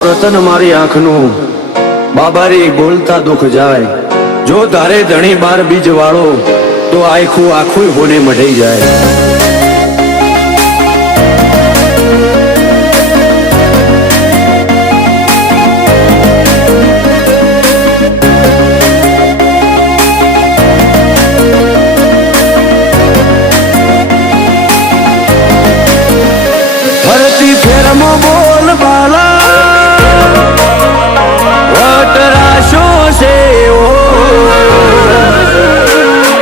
રતન મારી આંખનું બાબારી બોલતા દુખ જાય, જો ધારે ધણી બાર બીજ વાળો તો આખું આખું હોને મઢી જાય। ફરતી ફેરમો બોલ બાલા વટરાશો છે ઓ,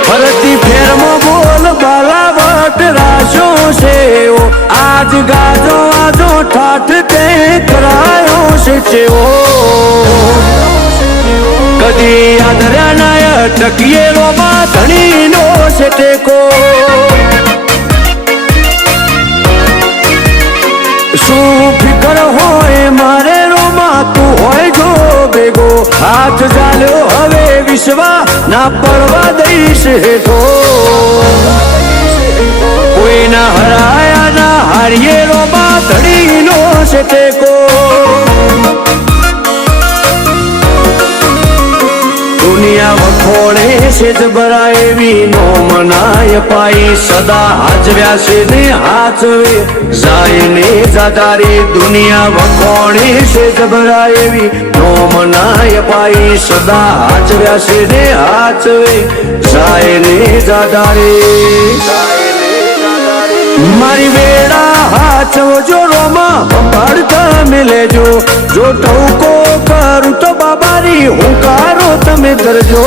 ફરતી ફેરમો બોલ બાલા વટરાશો છે ઓ, આજ ગાજો આજો ઠાઠ તે કરાયો છે ચેવો, કદી આદર્યા નાય ટકીએ રોમાં ધણીનો છે ટેકો। શું ફિકર હોય મારે રોમાં તું હોય જો ભેગો, હાથ ચાલ્યો હવે વિશ્વા ના પડવા દઈશ હેઠો, કોઈના હરાયા ના હારીએ રોમાં ધડીનો છે ટેકો। દુનિયા વખોડે છે જબરા એવી નો મનાય પાઈ, સદા હાચવ્યા છે ને હાચવે જાય ને જાદારી, દુનિયા વખોડે છે જબરા એવી નો મનાય પાઈ, સદા હાચવ્યા છે ને હાચવે જાય ને જાદારી। મારી વેળા હાચવજો રોમાં સંભાળતા મિલેજો, જો ટહુકો કરું તો બાબારી હુંકારો તમે કરજો,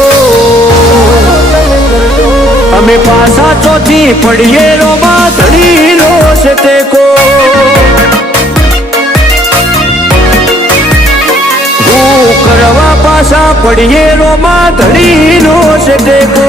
અમે પાછા ચોથી પડીએ રોમાં ધણીનો છે ટેકો, હું કરવા પાછા પડીએ રોમાં ધણીનો છે ટેકો।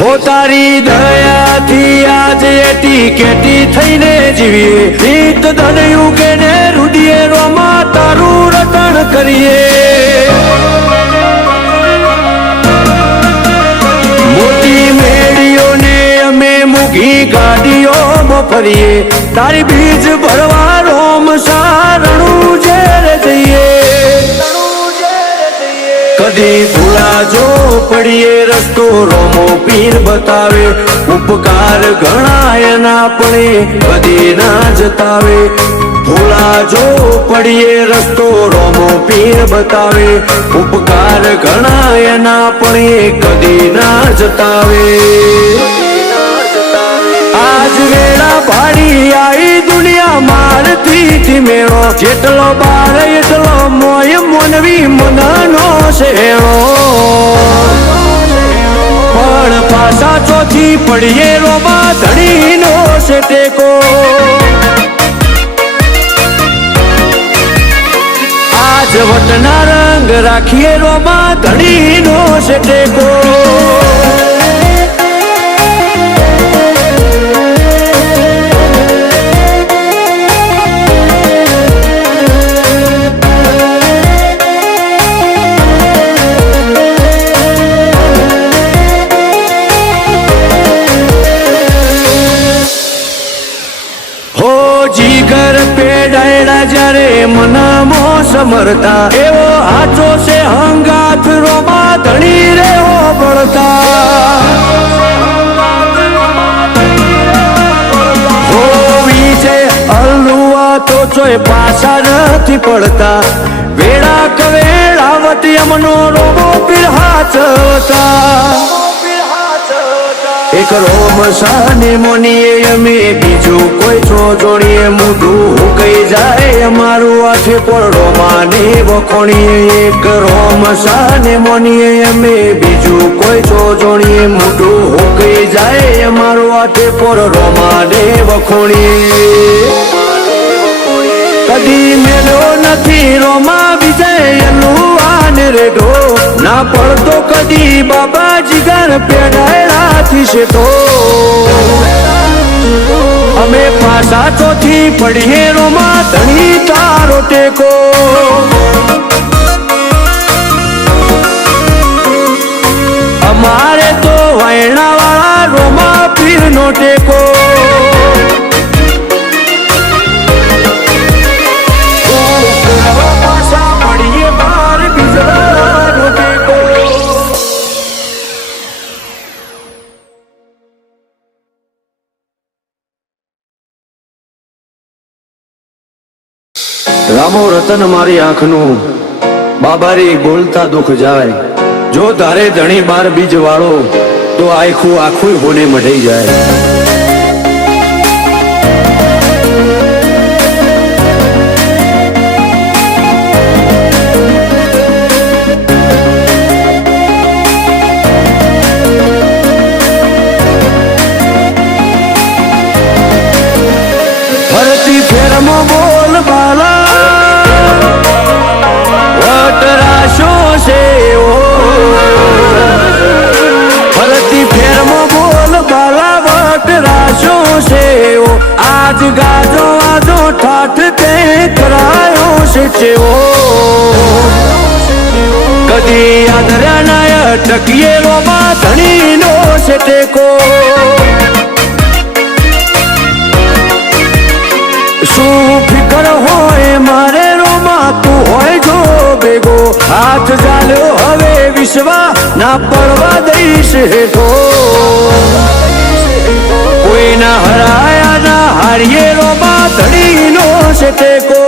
હો તારી દયાથી આજ એટી કેટી થઈને જીવીએ, રીત ધનયું કે ને રૂડીએ રોમાં તારું રટણ કરીએ, મોટી મેળીઓને અમે મૂકી ગાડીઓમાં ફરીએ, તારી બીજ ભરવા રોમ સારણું ઝેર જઈએ, કદી ભૂલા જો પડીએ રસ્તો રોમો પીર બતાવે, ઉપકાર ગણાય ના પડે કદી ના જતાવે, ભૂલા જો પડીએ રસ્તો રોમો પીર બતાવે, ઉપકાર ગણાય ના પડે કદી ના જતાવે। આજ વેળા ભાડી આવી દુનિયા મારથી મેળો, જેટલો બાર એટલો મોય મોનવી મનનો શેણો, પણ પાછા ચોથી પડીએ રોમાં ધણીનો છે ટેકો, આજ વટના રંગ રાખીએ રોમાં ધણીનો છે ટેકો। જીગર પેડાયડા જ્યારે મનામો સમરતા, એવો હાચો છે હંગાથ રોમાં ધણી રે હોબળતા, હોવી છે હલવા તો ચોય પાછા નથી પડતા, વેળા કવેળાવતી અમનો રોમો પીર હાચવતા, એક રોમ સાને મોનીએ અમે બીજું કોઈ છો જોડીએ, મોઢું હુકાઈ જાય અમારું આઠે પડો માને વખોણીએ, એક રોમ સાને મોનીએ અમે બીજું કોઈ છો જોડીએ, મોઢું હુકાઈ જાય અમારું આઠે પડો માને વખોણીએ, કદી મેલો નથી રોમાં વિજય એનું આને રેઢો, ના પડતો કદી બાબા જીગર પેડાયડાથી શેઠો। અમે પાછા ચોથી પડીએ રોમાં ધણી તારો ટેકો અમારે તો વૈણા વાળા રોમા પીર નો ટેકો પાછા પડીએ બાર બીજડા નો ટેકો રામો રતન મારી આંખનું બાબારી બોલતા દુઃખ જાય જો તારે ધણી બાર બીજ વાળો તો આખું આખું હોને મઢાઈ જાય ફરતી ફેરમાં બોલ બાલા વટરાશો છે ફરતી ફેરમાં બોલ બાલા વટરાશો છે આજ ગાજો આજો ઠાઠ તે કરાયો છે ચેવો કદી આદર્યા નાય ટકીએ રોમાં ધણી નો છે ટેકો શું ફિકર હોય મારે રોમાં તું હોય જો ભેગો હાથ ચાલ્યો હવે વિશ્વા ના પડવા દઈશ હેઠો કોઈના હરાયા ના હારીએ રોમાં ધણી નો છે ટેકો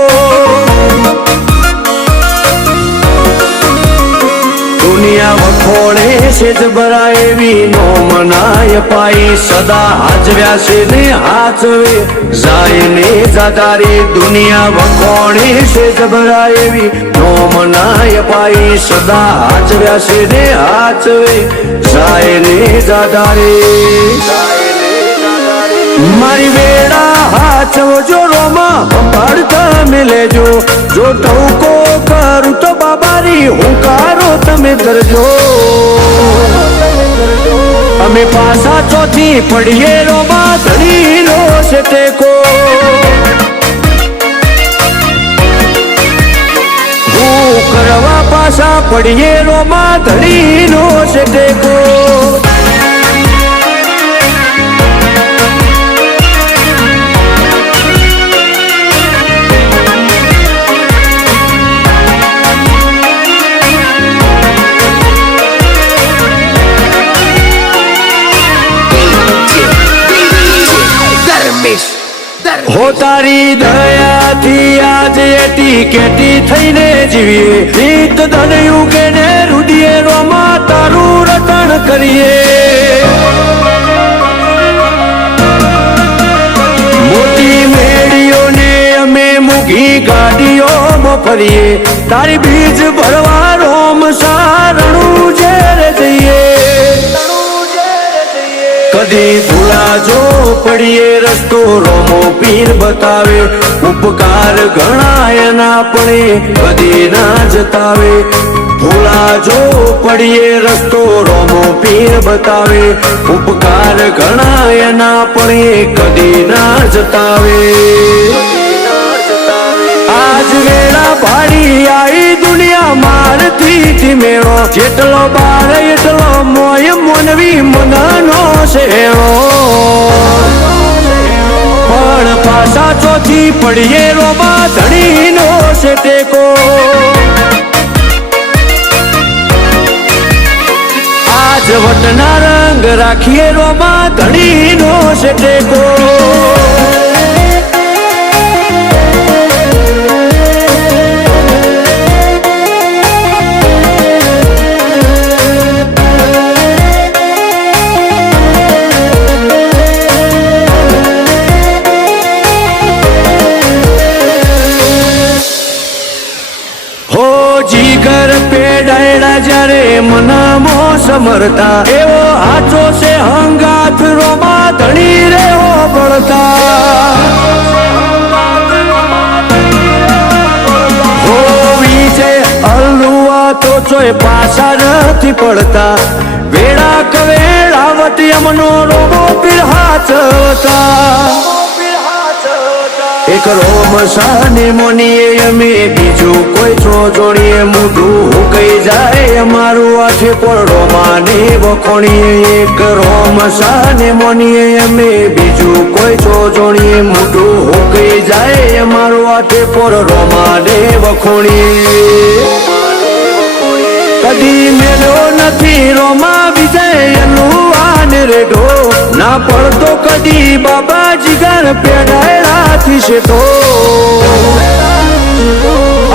દુનિયા વખોળે છે જબરા એવી નો મનાય પાઈ સદા હાજવ્યા છે ને હાચવે જાય ને જાદારી દુનિયા વખોળે છે જબરા એવી નો મનાય પાઈ સદા હાજવ્યા છે ને હાચવે જાય ને જાદારી મારી વેળા હાચવજો રોમાં સંભાળતા મિલેજો જો ટહુકો કરું તો બાબારી હુંકારો તમે કરજો અમે પાછા ચોથી પડીએ રોમાં ધણી નો છે ટેકો હું કરવા પાછા પડીએ રોમાં ધણી નો છે ટેકો હો તારી દયાથી આજ એટી કેટી થઈને જીવીએ રીત ધનયું કે ને રૂડીએ રોમાં તારું રટણ કરીએ મોટી મેળીઓને અમે મૂકી ગાડીઓમાં ફરીએ તારી બીજ ભરવા રોમ સારણું ઝેર જઈએ કદી ભૂલા જો પડીએ રસ્તો રોમો પીર બતાવે ઉપકાર ઘણા ના પડે કદી ના જતાવે ભૂલા જો પડીએ રસ્તો રોમો પીર બતાવે ઉપકાર ઘણા ના પડે કદી ના જતાવે આજ વેળા ભાડી આવી દુનિયા મારથી મેળો જેટલો બાર એટલો મોય મોનવી મનનો શેરો પણ પાછા ચોથી પડીએ રોમાં ધણી નો છે ટેકો આજ વટના રંગ રાખીએ રોમાં ધણી નો છે ટેકો જીગર પેડાયડા જ્યારે મનામો સમરતા એવો હાચો છે હંગાથ રોમાં ધણી રે હો બળતા હો વિજય હલવા તો ચોય પાછા નથી પડતા વેળા કવેળાવટ યમનો રોમો પીર હાચવતા એક રોમ સાને મોનીએ અમે બીજું કોઈ છો જોડીએ મોઢું હુકાઈ જાય અમારું આઠે પણ રોમાને વખોણીએ એક રોમ સાને મોનીએ અમે બીજું કોઈ છો જોડીએ મોઢું હુકાઈ જાય અમારું આઠે પણ રોમાને વખોણીએ કદી મેળ્યો નથી રોમા વિજય એનું આને રેડો ના પડતો કદી બાબાજી ઘર પેડાયેલાથી શેઠો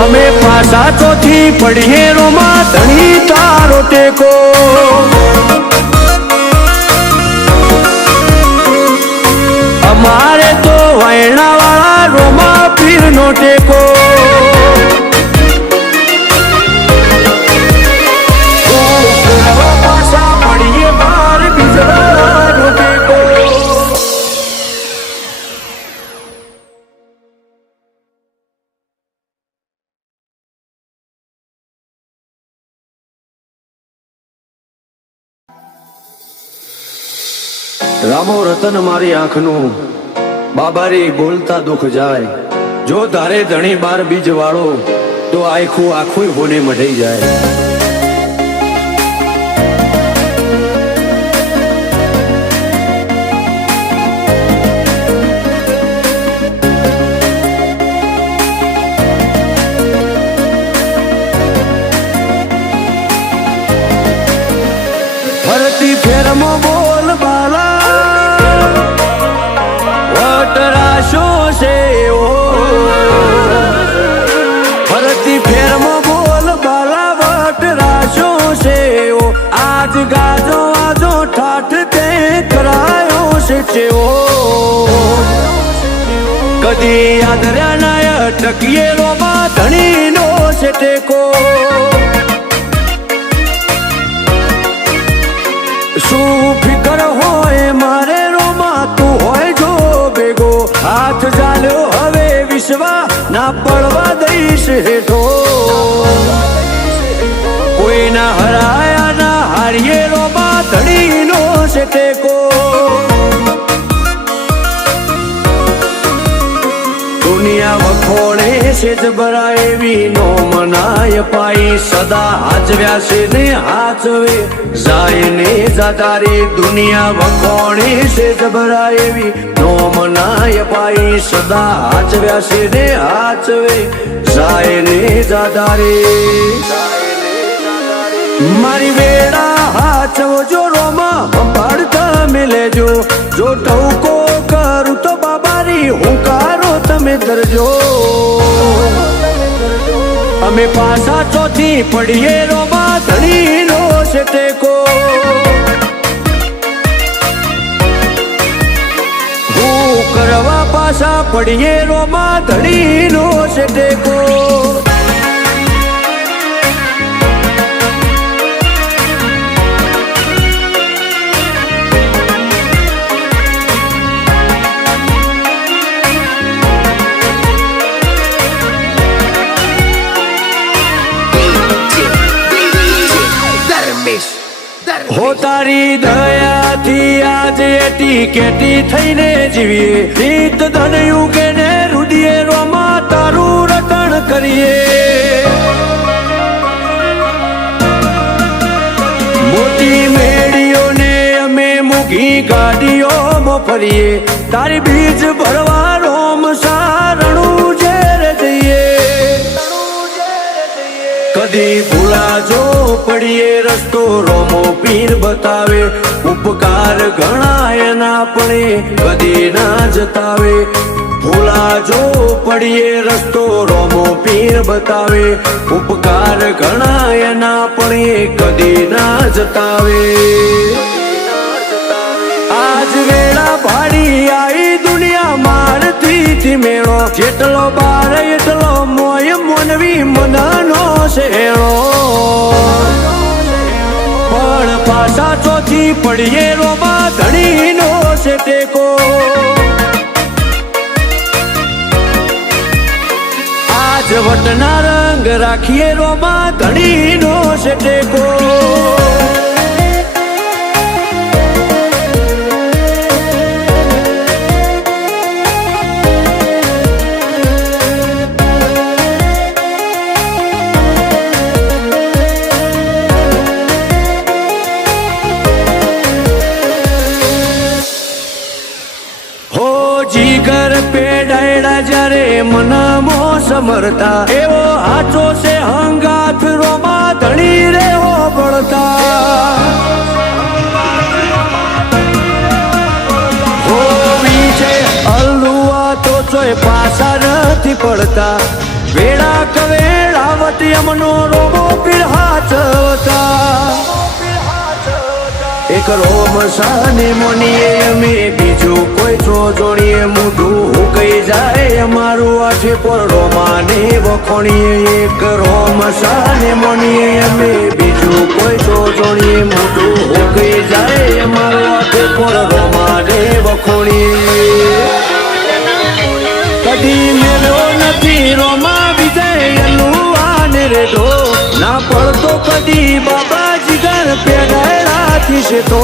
અમે પાછા ચોથી પડીએ રોમા ધણી તારો ટેકો અમારે તો વૈણા વાળા રોમા પીરનો ટેકો રામો રતન મારી આંખનું બાબારી બોલતા દુઃખ જાય જો ધારે ધણી બાર બીજ વાળો તો આખું આખું હોને મઢાઈ જાય ફરતી ફેરમો બોલ બાલા વટરાશો છે ફરતી ફેરમાં બોલ બાલા વટરાશો છે આજ ગાજો આજો ઠાઠ તે કરાયો છે ચેવો કદી આદર્યા નાય ટકીએ રોમા ધણીનો છે ટેકો શું ફિકર હોય મારે રોમા તું હોય જો બેગો હાથ ચાલ્યો હવે વિશ્વા ના પડવા દઈશ હેઠો કોઈના હરાયા ના હારીએ રોમા ધણીનો છે ટેકો દુનિયા વખોડે છે જબરા એવી નો મનાય પાઈ સદા હાજવ્યા છે ને હાચવે જાય ને જાદારી દુનિયા વખોડે છે જબરા એવી નો મનાય પાઈ સદા હાચવ્યા છે ને હાચવે જાય ને જાદારી મારી વેળા હાચવો જો રોમા સંભાળતા મિલેજો જો ટવકો કરું તો બાબારી હુંકારો તમે ધરજો અમે પાછા ચોથી પડીએ રોમા ધણીનો છે ટેકો હું કરવા પાછા પડીએ રોમા ધણીનો છે ટેકો હો તારી દયાથી આજે એટી કેટી થઈને જીવીએ રીત ધનયું કે ને રુદિએ રોમા તારું રટણ કરીએ મોટી મેડીઓને અમે મૂકી ગાડીઓમાં ફરીએ તારી બીજ ભરવા રોમ સારણું ઝેર દઈએ કદી ભૂલાજો પડીએ રસ્તો રોમો પીર બતાવે ઉપકાર ઘણા એના પણ કદી ના જતાવે ભૂલાજો પડીએ રસ્તો રોમો પીર બતાવે ઉપકાર ઘણા એના પણ કદી ના જતાવે આજ વેળા ભાડી આવી દુનિયા મારથી મેળો જેટલો બાર એટલો મોય મોનવી મનનો શેળો પણ પાછા ચોથી પડીએ રોમા ધણીનો છે ટેકો આજ વટના રંગ રાખીએ રોમા ધણીનો છે ટેકો સમરતા એવો હાચો છે હંગાથ રોમા ધણી રે હો બળતા હોવી છે અલ્લુઆ તો ચોય પાછા નથી પડતા વેળા કવેળાવત યમનો રોમો પીર હાચવતા એક રોમ સાને મોનીએ અમે બીજું કોઈ છો જોડીએ મોઢું હુકાઈ જાય અમારું આઠે પર રોમાને વખોણીએ એક રોમ સાને મોનીએ અમે બીજું કોઈ છો જોડીએ મોઢું હુકાઈ જાય અમારું આઠે પર રોમાને વખોણીએ કદી મેલો નથી રોમા વિજય અલ્લુઆને રેડો ના પડતો કદી બાબા જીગર પેડાયડાથી છે તો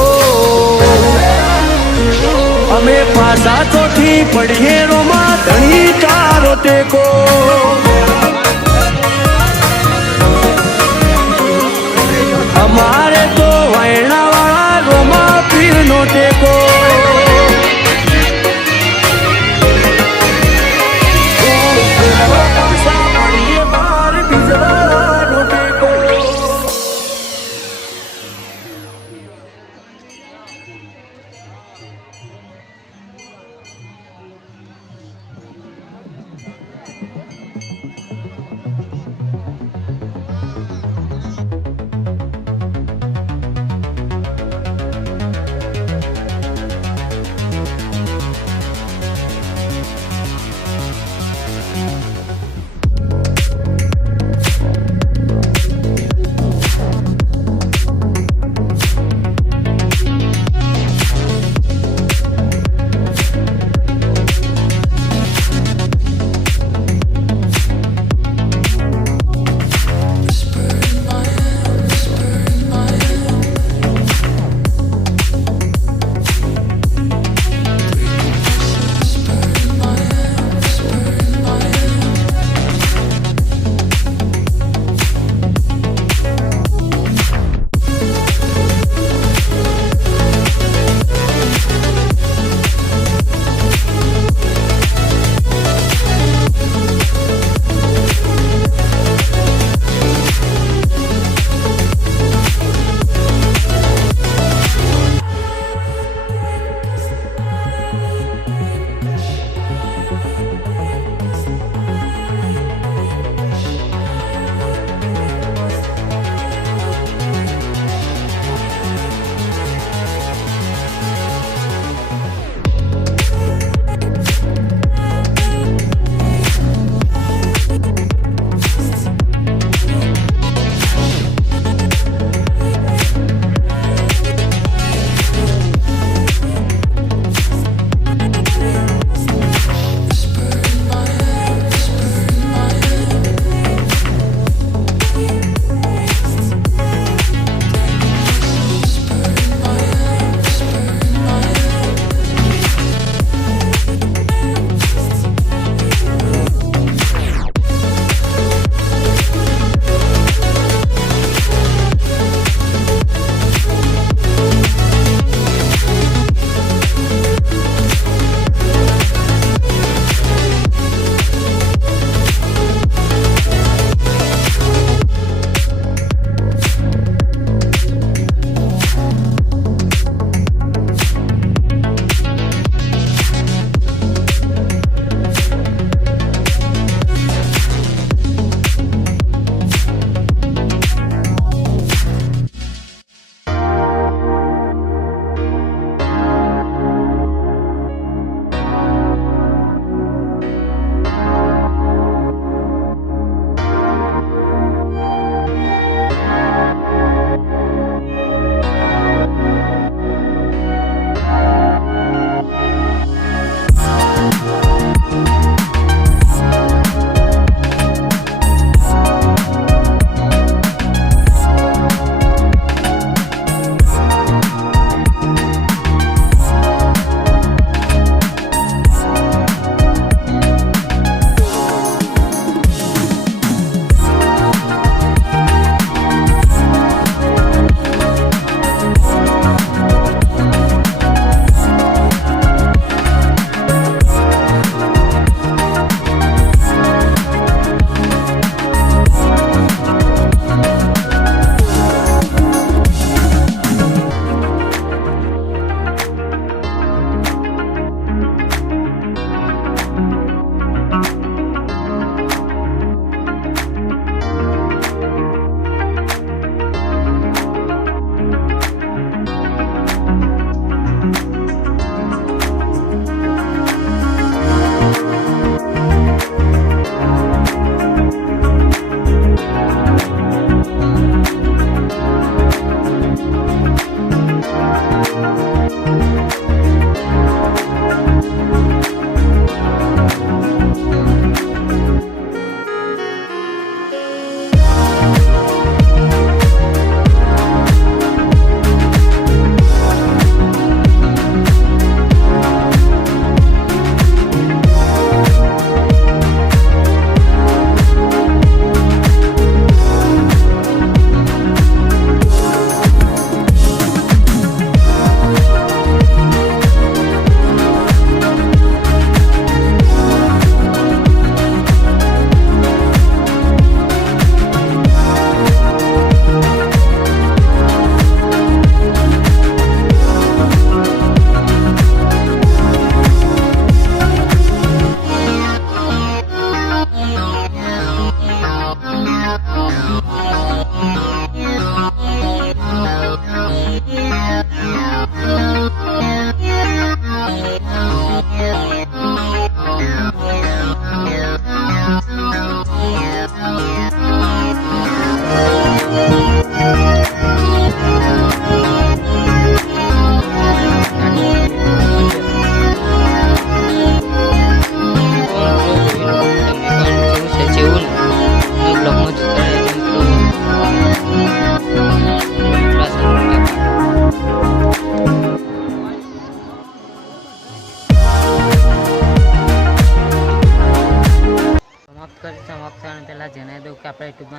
અમે પાછા ચોથી પડીએ રોમા ધણી તારો ટેકો અમારે તો વૈણાવાળા રોમા પીરનો ટેકો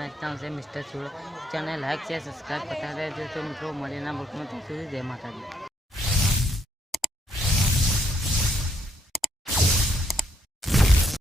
મારું નામ છે mister Surat. Channel like share subscribe કરતા રહેજો. તો મિત્રો મળીના બ્લોગમાં ત્યાં સુધી જય માતાજી.